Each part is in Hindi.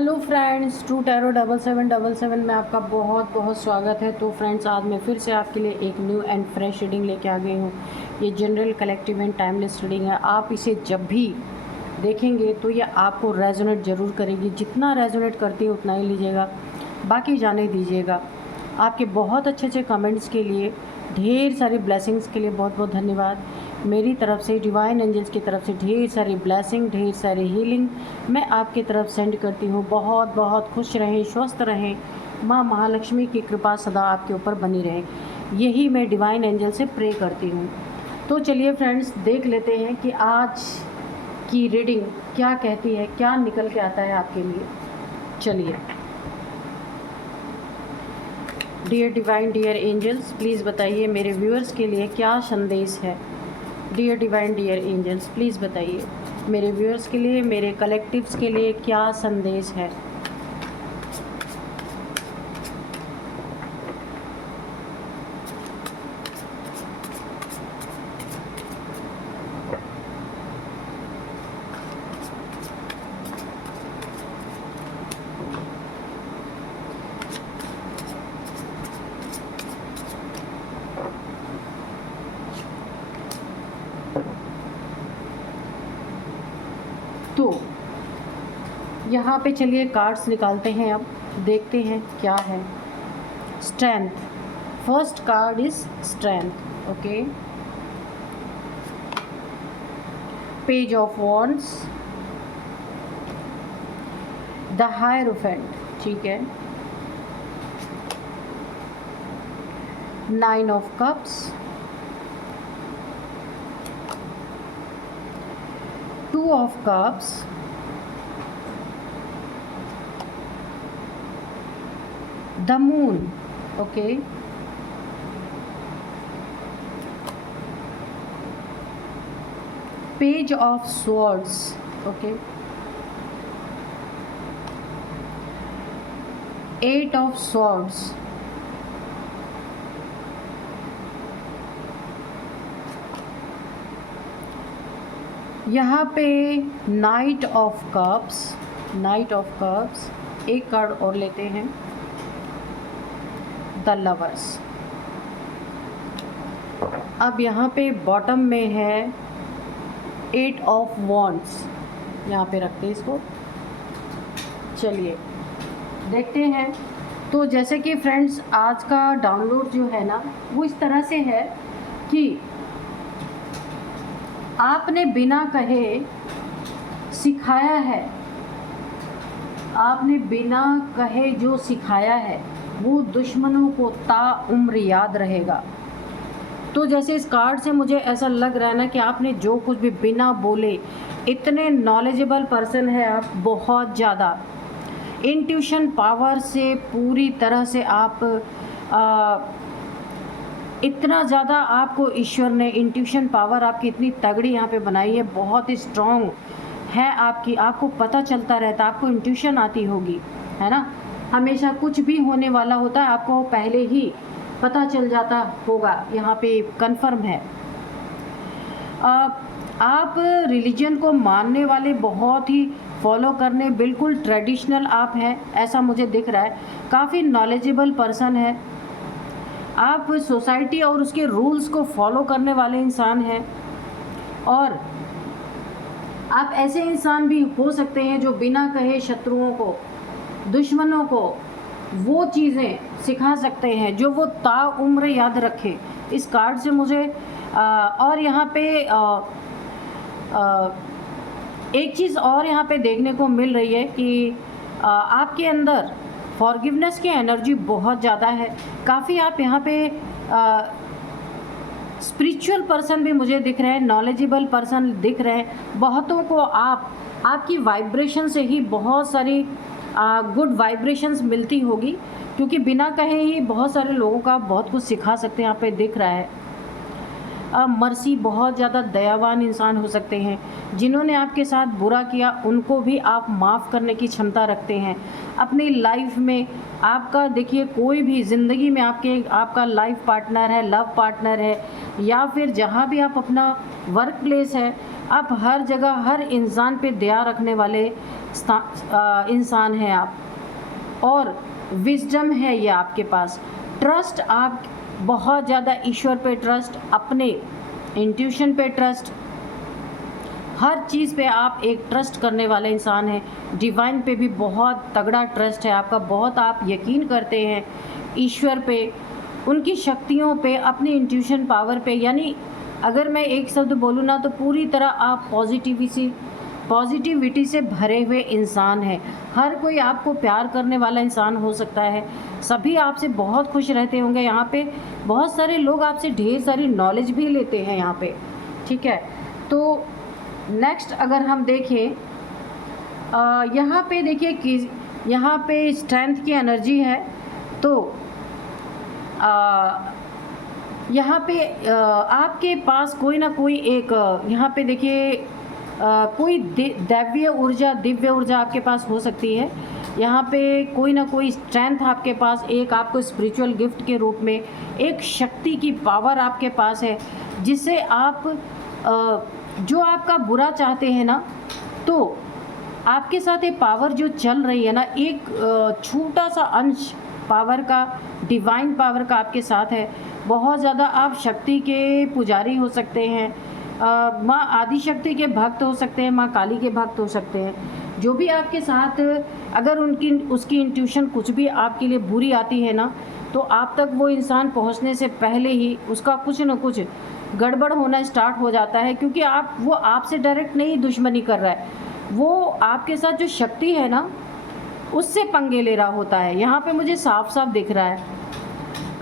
हेलो फ्रेंड्स, ट्रू टैरो 7777 में आपका बहुत बहुत स्वागत है। तो फ्रेंड्स, आज मैं फिर से आपके लिए एक न्यू एंड फ्रेश रीडिंग लेके आ गई हूँ। ये general collective and timeless reading है। आप इसे जब भी देखेंगे तो ये आपको रेजोनेट ज़रूर करेगी। जितना रेजोनेट करती है उतना ही लीजिएगा, बाकी जाने दीजिएगा। आपके बहुत अच्छे अच्छे कमेंट्स के लिए, ढेर सारी ब्लेसिंग्स के लिए बहुत बहुत धन्यवाद। मेरी तरफ से, डिवाइन एंजल्स की तरफ से ढेर सारी ब्लेसिंग, ढेर सारी हीलिंग मैं आपकी तरफ सेंड करती हूँ। बहुत बहुत खुश रहें, स्वस्थ रहें। माँ महालक्ष्मी की कृपा सदा आपके ऊपर बनी रहे, यही मैं डिवाइन एंजल से प्रे करती हूँ। तो चलिए फ्रेंड्स, देख लेते हैं कि आज की रीडिंग क्या कहती है, क्या निकल के आता है आपके लिए। चलिए, dear divine, dear angels, please बताइए मेरे व्यूअर्स के लिए क्या संदेश है। Dear divine, dear angels, please बताइए मेरे व्यूअर्स के लिए, मेरे कलेक्टिव्स के लिए क्या संदेश है। तो यहाँ पे चलिए कार्ड्स निकालते हैं, अब देखते हैं क्या है। Strength, first card is strength. Okay, page of wands, the hierophant, ठीक है, nine of cups, two of cups, the moon, okay, page of swords, okay, eight of swords, यहाँ पे knight of cups, knight of cups, एक कार्ड और लेते हैं, द लवर्स। अब यहाँ पे बॉटम में है एट ऑफ वॉन्ड्स, यहाँ पे रखते हैं इसको। चलिए देखते हैं। तो जैसे कि फ्रेंड्स, आज का डाउनलोड जो है ना, वो इस तरह से है कि आपने बिना कहे सिखाया है, आपने बिना कहे जो सिखाया है वो दुश्मनों को ताउम्र याद रहेगा। तो जैसे इस कार्ड से मुझे ऐसा लग रहा है ना कि आपने जो कुछ भी बिना बोले, इतने नॉलेजेबल पर्सन है आप, बहुत ज़्यादा इंट्यूशन पावर से पूरी तरह से आप इतना ज़्यादा आपको ईश्वर ने इंट्यूशन पावर आपकी इतनी तगड़ी यहाँ पे बनाई है, बहुत ही स्ट्रॉन्ग है आपकी। आपको पता चलता रहता, आपको इंट्यूशन आती होगी, है ना। हमेशा कुछ भी होने वाला होता है आपको पहले ही पता चल जाता होगा, यहाँ पे कंफर्म है। आप रिलीजन को मानने वाले, बहुत ही फॉलो करने, बिल्कुल ट्रेडिशनल आप हैं, ऐसा मुझे दिख रहा है। काफ़ी नॉलेजेबल पर्सन है आप, सोसाइटी और उसके रूल्स को फॉलो करने वाले इंसान हैं। और आप ऐसे इंसान भी हो सकते हैं जो बिना कहे शत्रुओं को, दुश्मनों को वो चीज़ें सिखा सकते हैं जो वो ताउम्र याद रखे, इस कार्ड से मुझे। और यहाँ पे एक चीज़ और यहाँ पे देखने को मिल रही है कि आपके अंदर फॉरगिवनेस की एनर्जी बहुत ज़्यादा है। काफ़ी आप यहाँ पे स्पिरिचुअल पर्सन भी मुझे दिख रहे हैं, नॉलेजेबल पर्सन दिख रहे हैं। बहुतों को आपकी वाइब्रेशन से ही बहुत सारी गुड वाइब्रेशंस मिलती होगी, क्योंकि बिना कहे ही बहुत सारे लोगों का बहुत कुछ सिखा सकते हैं, यहाँ पे दिख रहा है। मर्सी, बहुत ज़्यादा दयावान इंसान हो सकते हैं। जिन्होंने आपके साथ बुरा किया उनको भी आप माफ़ करने की क्षमता रखते हैं अपनी लाइफ में। आपका देखिए, कोई भी ज़िंदगी में आपका लाइफ पार्टनर है, लव पार्टनर है, या फिर जहाँ भी आप अपना वर्क प्लेस है, आप हर जगह हर इंसान पे दया रखने वाले इंसान हैं आप, और विजडम है ये आपके पास। ट्रस्ट, आप बहुत ज़्यादा ईश्वर पे ट्रस्ट, अपने इंट्यूशन पे ट्रस्ट, हर चीज़ पे आप एक ट्रस्ट करने वाले इंसान हैं। डिवाइन पे भी बहुत तगड़ा ट्रस्ट है आपका, बहुत आप यकीन करते हैं ईश्वर पे, उनकी शक्तियों पे, अपनी इंट्यूशन पावर पे। यानी अगर मैं एक शब्द बोलूँ ना, तो पूरी तरह आप पॉजिटिविटी से भरे हुए इंसान हैं। हर कोई आपको प्यार करने वाला इंसान हो सकता है, सभी आपसे बहुत खुश रहते होंगे। यहाँ पे बहुत सारे लोग आपसे ढेर सारी नॉलेज भी लेते हैं यहाँ पे, ठीक है। तो नेक्स्ट अगर हम देखें, यहाँ पे देखिए कि यहाँ पे स्ट्रेंथ की एनर्जी है। तो यहाँ पे आपके पास कोई ना कोई एक, यहाँ पे देखिए कोई दिव्य ऊर्जा आपके पास हो सकती है। यहाँ पे कोई ना कोई स्ट्रेंथ आपके पास, एक आपको स्पिरिचुअल गिफ्ट के रूप में एक शक्ति की पावर आपके पास है, जिससे आप जो आपका बुरा चाहते हैं ना, तो आपके साथ एक पावर जो चल रही है ना, एक छोटा सा अंश पावर का, डिवाइन पावर का आपके साथ है। बहुत ज़्यादा आप शक्ति के पुजारी हो सकते हैं, माँ आदिशक्ति के भक्त हो सकते हैं, माँ काली के भक्त हो सकते हैं। जो भी आपके साथ, अगर उसकी इंट्यूशन कुछ भी आपके लिए बुरी आती है ना, तो आप तक वो इंसान पहुंचने से पहले ही उसका कुछ न कुछ गड़बड़ होना स्टार्ट हो जाता है, क्योंकि वो आपसे डायरेक्ट नहीं दुश्मनी कर रहा है, वो आपके साथ जो शक्ति है ना, उससे पंगे ले रहा होता है। यहाँ पे मुझे साफ साफ दिख रहा है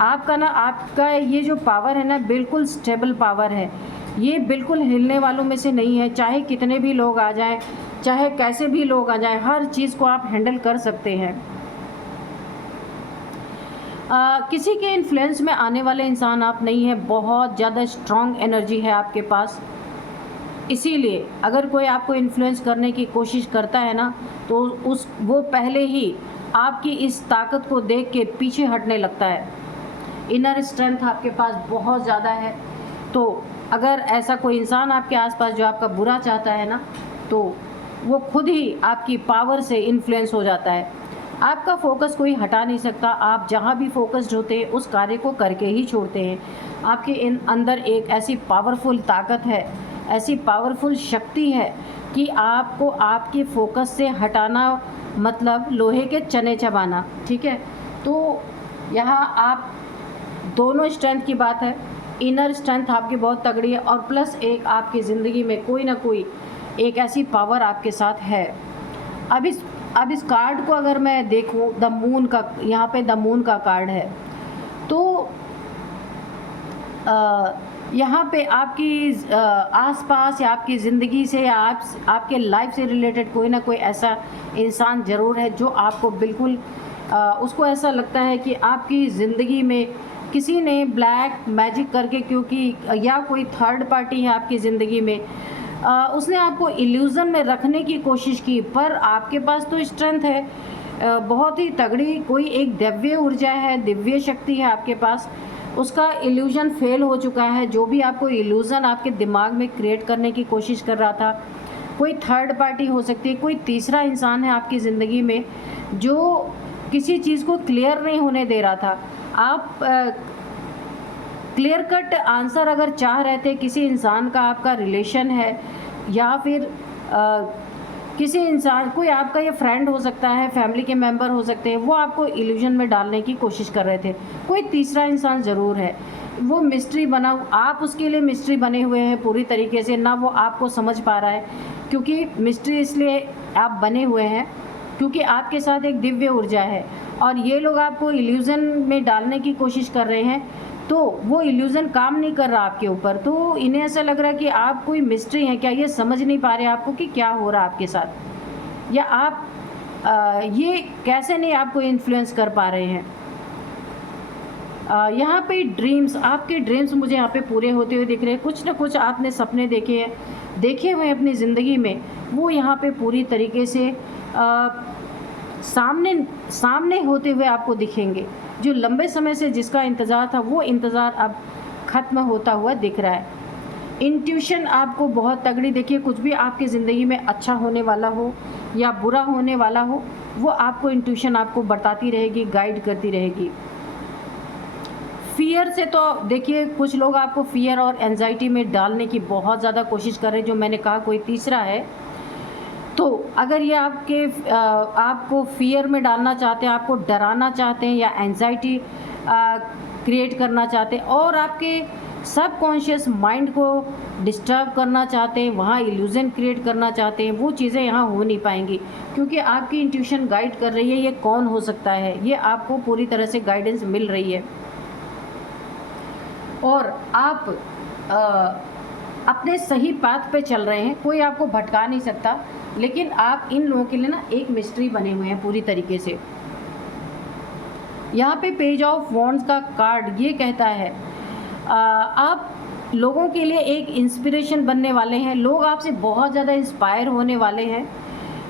आपका ये जो पावर है ना, बिल्कुल स्टेबल पावर है। ये बिल्कुल हिलने वालों में से नहीं है। चाहे कितने भी लोग आ जाएं, चाहे कैसे भी लोग आ जाएं, हर चीज़ को आप हैंडल कर सकते हैं। किसी के इन्फ्लुएंस में आने वाले इंसान आप नहीं है, बहुत ज़्यादा स्ट्रॉन्ग एनर्जी है आपके पास। इसीलिए अगर कोई आपको इन्फ्लुएंस करने की कोशिश करता है ना, तो वो पहले ही आपकी इस ताकत को देख के पीछे हटने लगता है। इनर स्ट्रेंथ आपके पास बहुत ज़्यादा है। तो अगर ऐसा कोई इंसान आपके आसपास जो आपका बुरा चाहता है ना, तो वो खुद ही आपकी पावर से इन्फ्लुएंस हो जाता है। आपका फोकस कोई हटा नहीं सकता। आप जहाँ भी फोकस्ड होते हैं, उस कार्य को करके ही छोड़ते हैं। आपके अंदर एक ऐसी पावरफुल ताकत है, ऐसी पावरफुल शक्ति है कि आपको आपके फोकस से हटाना मतलब लोहे के चने चबाना, ठीक है। तो यहाँ आप दोनों स्ट्रेंथ की बात है। इनर स्ट्रेंथ आपकी बहुत तगड़ी है, और प्लस एक आपकी ज़िंदगी में कोई ना कोई एक ऐसी पावर आपके साथ है। अब इस कार्ड को अगर मैं देखूं, द मून का, यहाँ पे द मून का कार्ड है। तो यहाँ पे आपकी आसपास या आपकी ज़िंदगी से या आपके लाइफ से रिलेटेड कोई ना कोई ऐसा इंसान ज़रूर है जो आपको बिल्कुल उसको ऐसा लगता है कि आपकी ज़िंदगी में किसी ने ब्लैक मैजिक करके, क्योंकि या कोई थर्ड पार्टी है आपकी ज़िंदगी में, उसने आपको इल्यूज़न में रखने की कोशिश की। पर आपके पास तो स्ट्रेंथ है बहुत ही तगड़ी, कोई एक दिव्य ऊर्जा है, दिव्य शक्ति है आपके पास। उसका इल्यूज़न फेल हो चुका है। जो भी आपको इल्यूज़न आपके दिमाग में क्रिएट करने की कोशिश कर रहा था, कोई थर्ड पार्टी हो सकती है, कोई तीसरा इंसान है आपकी ज़िंदगी में जो किसी चीज़ को क्लियर नहीं होने दे रहा था। आप क्लियर कट आंसर अगर चाह रहे थे, किसी इंसान का आपका रिलेशन है, या फिर किसी इंसान, कोई आपका ये फ्रेंड हो सकता है, फैमिली के मेंबर हो सकते हैं, वो आपको इल्यूजन में डालने की कोशिश कर रहे थे। कोई तीसरा इंसान ज़रूर है, वो मिस्ट्री बना, आप उसके लिए मिस्ट्री बने हुए हैं पूरी तरीके से, ना वो आपको समझ पा रहा है। क्योंकि मिस्ट्री इसलिए आप बने हुए हैं क्योंकि आपके साथ एक दिव्य ऊर्जा है, और ये लोग आपको इल्यूज़न में डालने की कोशिश कर रहे हैं, तो वो इल्यूज़न काम नहीं कर रहा आपके ऊपर। तो इन्हें ऐसा लग रहा है कि आप कोई मिस्ट्री हैं क्या, ये समझ नहीं पा रहे आपको कि क्या हो रहा है आपके साथ, या आप ये कैसे नहीं आपको इन्फ्लुएंस कर पा रहे हैं। यहाँ पे ड्रीम्स, आपके ड्रीम्स मुझे यहाँ पे पूरे होते हुए दिख रहे हैं। कुछ ना कुछ आपने सपने देखे हुए अपनी ज़िंदगी में, वो यहाँ पे पूरी तरीके से सामने होते हुए आपको दिखेंगे। जो लंबे समय से जिसका इंतज़ार था, वो इंतज़ार अब ख़त्म होता हुआ दिख रहा है। इंट्यूशन आपको बहुत तगड़ी, देखिए कुछ भी आपकी ज़िंदगी में अच्छा होने वाला हो या बुरा होने वाला हो, वो आपको इंट्यूशन आपको बताती रहेगी, गाइड करती रहेगी। फ़ियर से तो देखिए कुछ लोग आपको फ़ियर और एंजाइटी में डालने की बहुत ज़्यादा कोशिश कर रहे हैं, जो मैंने कहा कोई तीसरा है। तो अगर ये आपको फ़ियर में डालना चाहते हैं, आपको डराना चाहते हैं या एंजाइटी क्रिएट करना चाहते हैं और आपके सबकॉन्शियस माइंड को डिस्टर्ब करना चाहते हैं, वहाँ इल्यूज़न क्रिएट करना चाहते हैं, वो चीज़ें यहाँ हो नहीं पाएंगी, क्योंकि आपकी इंट्यूशन गाइड कर रही है ये कौन हो सकता है, ये आपको पूरी तरह से गाइडेंस मिल रही है। और आप अपने सही पाथ पे चल रहे हैं, कोई आपको भटका नहीं सकता। लेकिन आप इन लोगों के लिए ना एक मिस्ट्री बने हुए हैं पूरी तरीके से। यहाँ पे पेज ऑफ वॉन्ड्स का कार्ड ये कहता है आप लोगों के लिए एक इंस्पिरेशन बनने वाले हैं, लोग आपसे बहुत ज़्यादा इंस्पायर होने वाले हैं,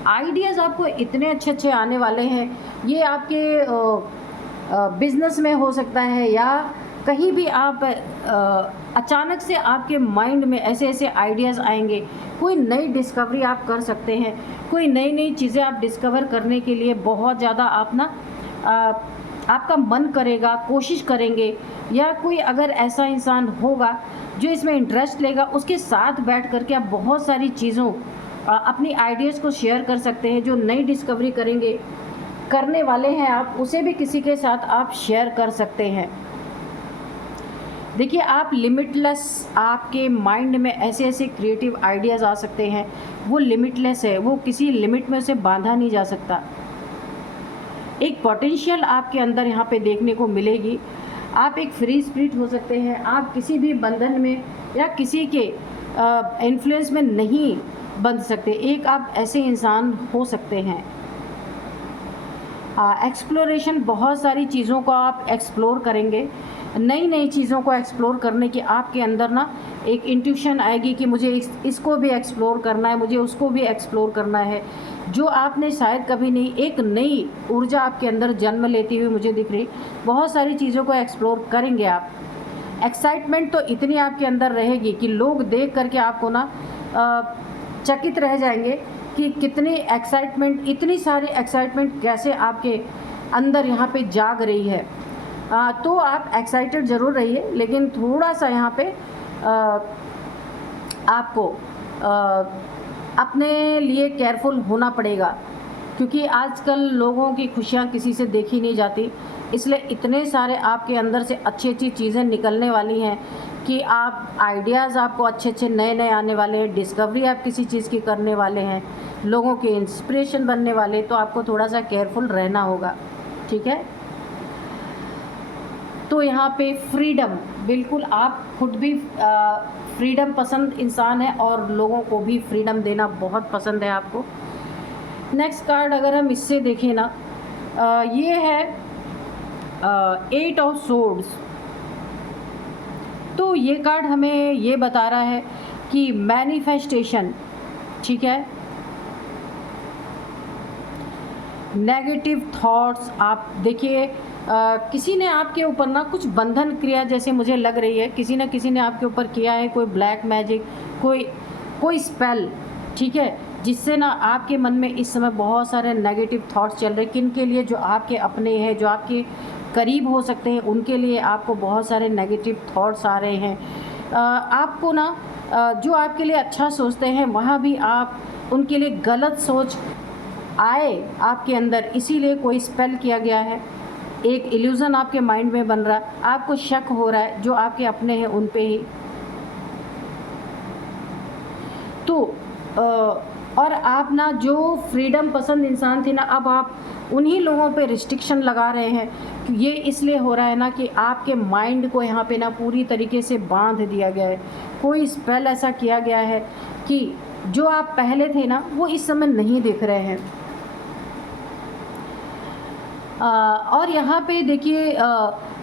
आइडियाज़ आपको इतने अच्छे अच्छे आने वाले हैं। ये आपके बिज़नेस में हो सकता है या कहीं भी आप अचानक से आपके माइंड में ऐसे ऐसे आइडियाज़ आएंगे, कोई नई डिस्कवरी आप कर सकते हैं, कोई नई नई चीज़ें आप डिस्कवर करने के लिए बहुत ज़्यादा आप ना आपका मन करेगा, कोशिश करेंगे। या कोई अगर ऐसा इंसान होगा जो इसमें इंटरेस्ट लेगा, उसके साथ बैठ करके आप बहुत सारी चीज़ों अपनी आइडियाज़ को शेयर कर सकते हैं। जो नई डिस्कवरी करने वाले हैं आप, उसे भी किसी के साथ आप शेयर कर सकते हैं। देखिए आप लिमिटलेस, आपके माइंड में ऐसे ऐसे क्रिएटिव आइडियाज़ आ सकते हैं, वो लिमिटलेस है, वो किसी लिमिट में उसे बांधा नहीं जा सकता। एक पोटेंशियल आपके अंदर यहाँ पे देखने को मिलेगी। आप एक फ्री स्पिरिट हो सकते हैं, आप किसी भी बंधन में या किसी के इन्फ्लुएंस में नहीं बंध सकते, एक आप ऐसे इंसान हो सकते हैं। एक्सप्लोरेशन, बहुत सारी चीज़ों को आप एक्सप्लोर करेंगे, नई नई चीज़ों को एक्सप्लोर करने की आपके अंदर ना एक इंट्यूशन आएगी कि मुझे इसको भी एक्सप्लोर करना है, मुझे उसको भी एक्सप्लोर करना है, जो आपने शायद कभी नहीं। एक नई ऊर्जा आपके अंदर जन्म लेती हुई मुझे दिख रही। बहुत सारी चीज़ों को एक्सप्लोर करेंगे आप। एक्साइटमेंट तो इतनी आपके अंदर रहेगी कि लोग देख करके आपको ना चकित रह जाएंगे कि कितनी एक्साइटमेंट, इतनी सारी एक्साइटमेंट कैसे आपके अंदर यहाँ पे जाग रही है। तो आप एक्साइटेड ज़रूर रहिए, लेकिन थोड़ा सा यहाँ पे आपको अपने लिए केयरफुल होना पड़ेगा, क्योंकि आजकल लोगों की खुशियाँ किसी से देखी नहीं जाती। इसलिए इतने सारे आपके अंदर से अच्छी अच्छी चीज़ें निकलने वाली हैं कि आप आइडियाज़ आपको अच्छे अच्छे नए नए आने वाले हैं, डिस्कवरी आप किसी चीज़ की करने वाले हैं, लोगों के इंस्पिरेशन बनने वाले। तो आपको थोड़ा सा केयरफुल रहना होगा, ठीक है। तो यहाँ पे फ्रीडम, बिल्कुल आप खुद भी फ्रीडम पसंद इंसान है और लोगों को भी फ्रीडम देना बहुत पसंद है आपको। नेक्स्ट कार्ड अगर हम इससे देखें ना, ये है 8 ऑफ सोर्ड्स। तो ये कार्ड हमें ये बता रहा है कि मैनिफेस्टेशन, ठीक है, नेगेटिव थॉट्स। आप देखिए किसी ने आपके ऊपर ना कुछ बंधन क्रिया जैसे मुझे लग रही है, किसी न किसी ने आपके ऊपर किया है, कोई ब्लैक मैजिक, कोई स्पेल, ठीक है, जिससे ना आपके मन में इस समय बहुत सारे नेगेटिव थॉट्स चल रहे हैं। किन के लिए? जो आपके अपने हैं, जो आपके करीब हो सकते हैं, उनके लिए आपको बहुत सारे नेगेटिव थॉट्स आ रहे हैं। आपको ना जो आपके लिए अच्छा सोचते हैं, वहाँ भी आप उनके लिए गलत सोच आए आपके अंदर, इसीलिए कोई स्पेल किया गया है। एक इल्यूज़न आपके माइंड में बन रहा है, आपको शक हो रहा है जो आपके अपने हैं उन पे ही। तो और आप ना जो फ्रीडम पसंद इंसान थे ना, अब आप उन्हीं लोगों पे रिस्ट्रिक्शन लगा रहे हैं। ये इसलिए हो रहा है ना कि आपके माइंड को यहाँ पे ना पूरी तरीके से बांध दिया गया है। कोई स्पेल ऐसा किया गया है कि जो आप पहले थे ना, वो इस समय नहीं दिख रहे हैं। और यहाँ पे देखिए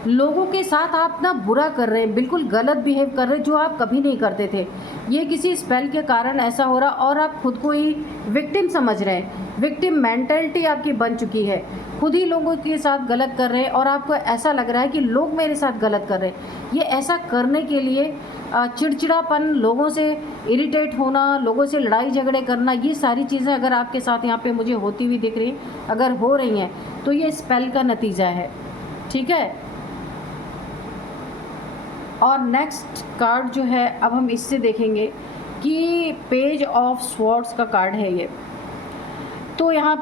लोगों के साथ आप ना बुरा कर रहे हैं, बिल्कुल गलत बिहेव कर रहे हैं जो आप कभी नहीं करते थे। ये किसी स्पेल के कारण ऐसा हो रहा और आप खुद को ही विक्टिम समझ रहे हैं। विक्टिम मेंटालिटी आपकी बन चुकी है, खुद ही लोगों के साथ गलत कर रहे हैं और आपको ऐसा लग रहा है कि लोग मेरे साथ गलत कर रहे हैं। ये ऐसा करने के लिए चिड़चिड़ापन, लोगों से इरिटेट होना, लोगों से लड़ाई झगड़े करना, ये सारी चीज़ें अगर आपके साथ यहाँ पे मुझे होती हुई दिख रही हैं, अगर हो रही हैं, तो ये स्पेल का नतीजा है। ठीक है। और नेक्स्ट कार्ड जो है, अब हम इससे देखेंगे कि पेज ऑफ स्वॉर्ड्स का कार्ड है ये। तो यहाँ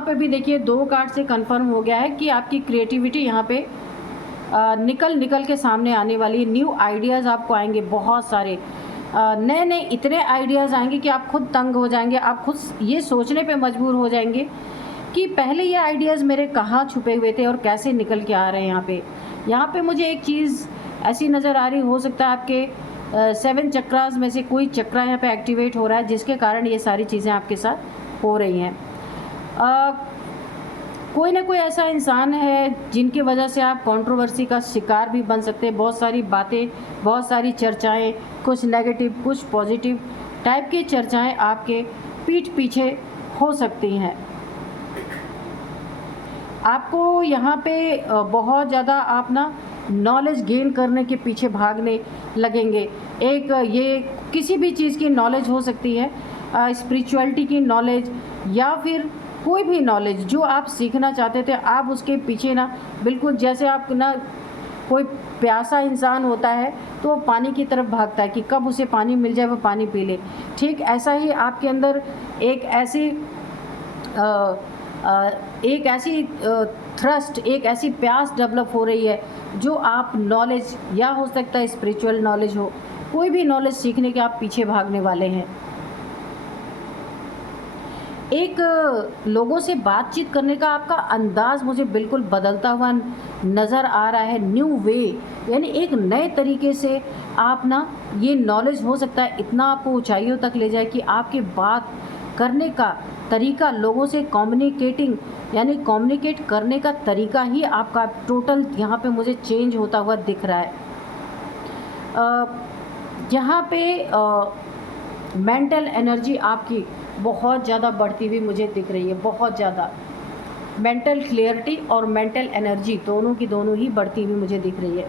पे भी देखिए 2 कार्ड से कंफर्म हो गया है कि आपकी क्रिएटिविटी यहाँ पे निकल के सामने आने वाली है। न्यू आइडियाज़ आपको आएंगे, बहुत सारे नए नए इतने आइडियाज़ आएंगे कि आप खुद तंग हो जाएंगे। आप खुद ये सोचने पे मजबूर हो जाएंगे कि पहले ये आइडियाज़ मेरे कहाँ छुपे हुए थे और कैसे निकल के आ रहे हैं। यहाँ पे मुझे एक चीज़ ऐसी नज़र आ रही, हो सकता है आपके 7 चक्रास में से कोई चक्रा यहाँ पे एक्टिवेट हो रहा है, जिसके कारण ये सारी चीज़ें आपके साथ हो रही हैं। कोई ना कोई ऐसा इंसान है जिनकी वजह से आप कंट्रोवर्सी का शिकार भी बन सकते हैं। बहुत सारी बातें, बहुत सारी चर्चाएं, कुछ नेगेटिव कुछ पॉजिटिव टाइप की चर्चाएं आपके पीठ पीछे हो सकती हैं। आपको यहाँ पे बहुत ज़्यादा आप ना नॉलेज गेन करने के पीछे भागने लगेंगे। एक ये किसी भी चीज़ की नॉलेज हो सकती है, स्पिरिचुअलिटी की नॉलेज या फिर कोई भी नॉलेज जो आप सीखना चाहते थे, आप उसके पीछे ना बिल्कुल, जैसे आप ना कोई प्यासा इंसान होता है तो वो पानी की तरफ भागता है कि कब उसे पानी मिल जाए वो पानी पी ले। ठीक ऐसा ही आपके अंदर एक ऐसी थ्रस्ट, एक ऐसी प्यास डेवलप हो रही है जो आप नॉलेज, या हो सकता है स्पिरिचुअल नॉलेज हो, कोई भी नॉलेज सीखने के आप पीछे भागने वाले हैं। एक लोगों से बातचीत करने का आपका अंदाज मुझे बिल्कुल बदलता हुआ नज़र आ रहा है। न्यू वे, यानी एक नए तरीके से आप ना, ये नॉलेज हो सकता है इतना आपको ऊंचाइयों तक ले जाए कि आपके बात करने का तरीका, लोगों से कम्युनिकेटिंग यानी कम्युनिकेट करने का तरीका ही आपका टोटल यहाँ पे मुझे चेंज होता हुआ दिख रहा है। यहाँ पे मेंटल एनर्जी आपकी बहुत ज़्यादा बढ़ती हुई मुझे दिख रही है, बहुत ज़्यादा। मेंटल क्लियरिटी और मेंटल एनर्जी दोनों की दोनों ही बढ़ती हुई मुझे दिख रही है।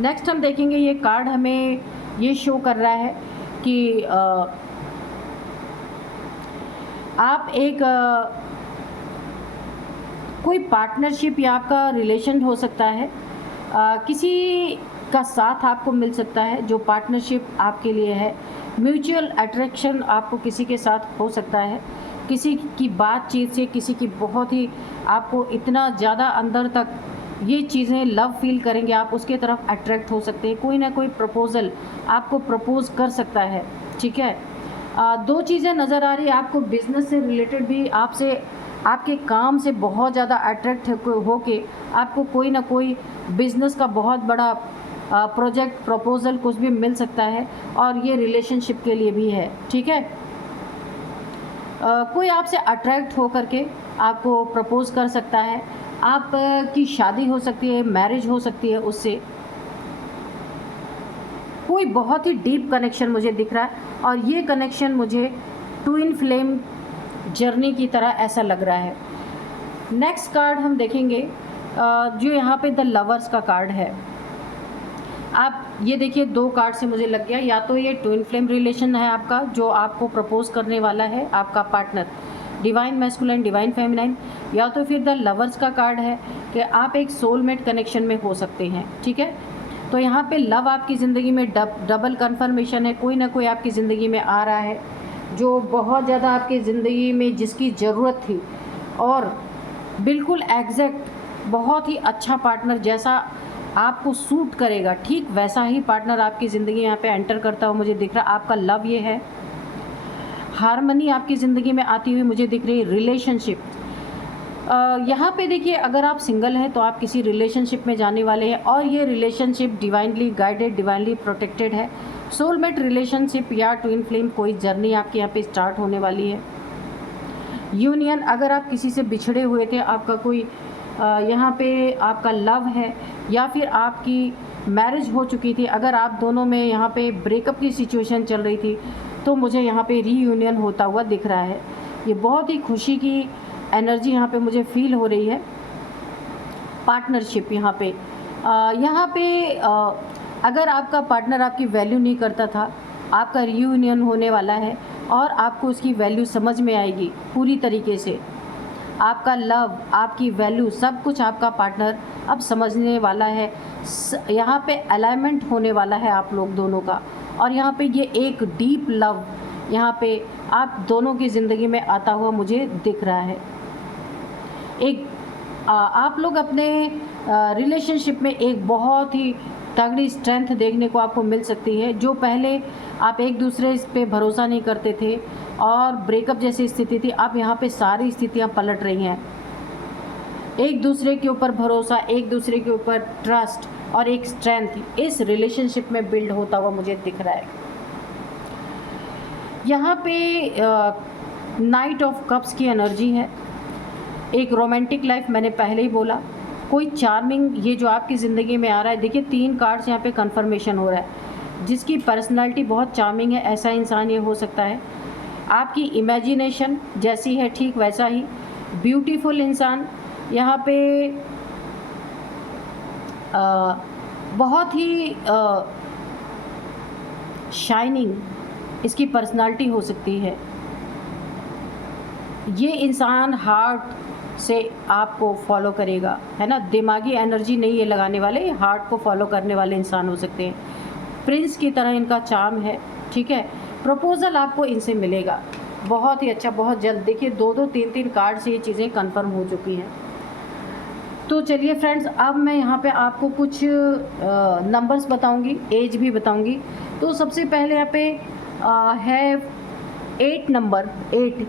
नेक्स्ट हम देखेंगे, ये कार्ड हमें ये शो कर रहा है कि आप एक कोई पार्टनरशिप या आपका रिलेशन हो सकता है, किसी का साथ आपको मिल सकता है जो पार्टनरशिप आपके लिए है। म्यूचुअल अट्रैक्शन आपको किसी के साथ हो सकता है, किसी की बातचीत से, किसी की बहुत ही आपको इतना ज़्यादा अंदर तक ये चीज़ें लव फील करेंगे, आप उसके तरफ अट्रैक्ट हो सकते हैं। कोई ना कोई प्रपोज़ल आपको प्रपोज़ कर सकता है। ठीक है। 2 चीज़ें नज़र आ रही है आपको, बिज़नेस से रिलेटेड भी, आपसे आपके काम से बहुत ज़्यादा अट्रैक्ट होके आपको कोई ना कोई बिज़नेस का बहुत बड़ा प्रोजेक्ट, प्रपोज़ल कुछ भी मिल सकता है, और ये रिलेशनशिप के लिए भी है। ठीक है। कोई आपसे अट्रैक्ट हो करके आपको प्रपोज़ कर सकता है, आप की शादी हो सकती है, मैरिज हो सकती है उससे। कोई बहुत ही डीप कनेक्शन मुझे दिख रहा है, और ये कनेक्शन मुझे ट्विन फ्लेम जर्नी की तरह ऐसा लग रहा है। नेक्स्ट कार्ड हम देखेंगे, जो यहाँ पे द लवर्स का कार्ड है। आप ये देखिए 2 कार्ड से मुझे लग गया, या तो ये ट्विन फ्लेम रिलेशन है आपका, जो आपको प्रपोज करने वाला है आपका partner, divine masculine divine feminine, या तो फिर द लवर्स का कार्ड है कि आप एक सोलमेट कनेक्शन में हो सकते हैं। ठीक है। तो यहाँ पे लव आपकी ज़िंदगी में डबल कन्फर्मेशन है, कोई ना कोई आपकी ज़िंदगी में आ रहा है जो बहुत ज़्यादा आपकी ज़िंदगी में जिसकी ज़रूरत थी, और बिल्कुल एग्जैक्ट बहुत ही अच्छा पार्टनर जैसा आपको सूट करेगा, ठीक वैसा ही पार्टनर आपकी ज़िंदगी यहाँ पे एंटर करता हुआ मुझे दिख रहा है। आपका लव ये है, हार्मनी आपकी ज़िंदगी में आती हुई मुझे दिख रही है। रिलेशनशिप, यहाँ पे देखिए अगर आप सिंगल हैं तो आप किसी रिलेशनशिप में जाने वाले हैं, और ये relationship divinely guided, divinely protected है। सोलमेट रिलेशनशिप या ट्विन फ्लेम कोई जर्नी आपके यहाँ पे स्टार्ट होने वाली है। यूनियन, अगर आप किसी से बिछड़े हुए थे, आपका कोई यहाँ पे आपका लव है या फिर आपकी मैरिज हो चुकी थी। अगर आप दोनों में यहाँ पे ब्रेकअप की सिचुएशन चल रही थी तो मुझे यहाँ पे रीयूनियन होता हुआ दिख रहा है। ये बहुत ही खुशी की एनर्जी यहाँ पे मुझे फील हो रही है। पार्टनरशिप यहाँ पे अगर आपका पार्टनर आपकी वैल्यू नहीं करता था, आपका रीयूनियन होने वाला है और आपको उसकी वैल्यू समझ में आएगी पूरी तरीके से। आपका लव, आपकी वैल्यू, सब कुछ आपका पार्टनर अब समझने वाला है। यहाँ पे अलाइनमेंट होने वाला है आप लोग दोनों का, और यहाँ पे ये एक डीप लव यहाँ पे आप दोनों की ज़िंदगी में आता हुआ मुझे दिख रहा है। आप लोग अपने रिलेशनशिप में एक बहुत ही तगड़ी स्ट्रेंथ देखने को आपको मिल सकती है। जो पहले आप एक दूसरे पे भरोसा नहीं करते थे और ब्रेकअप जैसी स्थिति थी, अब यहाँ पे सारी स्थितियाँ पलट रही हैं। एक दूसरे के ऊपर भरोसा, एक दूसरे के ऊपर ट्रस्ट और एक स्ट्रेंथ इस रिलेशनशिप में बिल्ड होता हुआ मुझे दिख रहा है। यहाँ पे नाइट ऑफ कप्स की एनर्जी है। एक रोमांटिक लाइफ, मैंने पहले ही बोला, कोई चार्मिंग ये जो आपकी ज़िंदगी में आ रहा है। देखिए 3 कार्ड्स यहाँ पे कंफर्मेशन हो रहा है। जिसकी पर्सनालिटी बहुत चार्मिंग है, ऐसा इंसान ये हो सकता है। आपकी इमेजिनेशन जैसी है ठीक वैसा ही ब्यूटीफुल इंसान। यहाँ पे बहुत ही शाइनिंग इसकी पर्सनालिटी हो सकती है। ये इंसान हार्ट से आपको फॉलो करेगा, है ना। दिमागी एनर्जी नहीं ये लगाने वाले, हार्ट को फॉलो करने वाले इंसान हो सकते हैं। प्रिंस की तरह इनका चार्म है, ठीक है। प्रपोज़ल आपको इनसे मिलेगा बहुत ही अच्छा, बहुत जल्द। देखिए 2-2, 3-3 कार्ड से ये चीज़ें कंफर्म हो चुकी हैं। तो चलिए फ्रेंड्स, अब मैं यहाँ पे आपको कुछ नंबर्स बताऊँगी, एज भी बताऊँगी। तो सबसे पहले यहाँ पे है 8 नंबर, 8,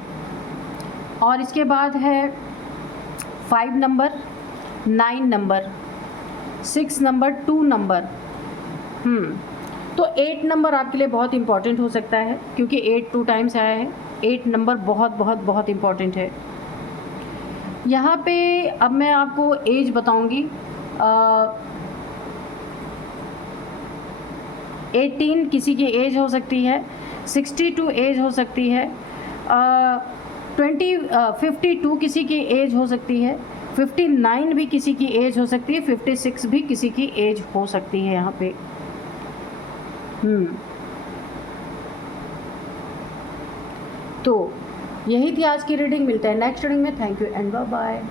और इसके बाद है 5 नंबर, 9 नंबर, 6 नंबर, 2 नंबर। तो 8 नंबर आपके लिए बहुत इंपॉर्टेंट हो सकता है क्योंकि 8 2 टाइम्स आया है। 8 नंबर बहुत बहुत बहुत इंपॉर्टेंट है। यहाँ पे अब मैं आपको एज बताऊँगी। 18 किसी की एज हो सकती है, 62 एज हो सकती है, 52 किसी की एज हो सकती है, 59 भी किसी की एज हो सकती है, 56 भी किसी की एज हो सकती है यहाँ पे। तो यही थी आज की रीडिंग। मिलता है नेक्स्ट रीडिंग में। Thank you and bye bye.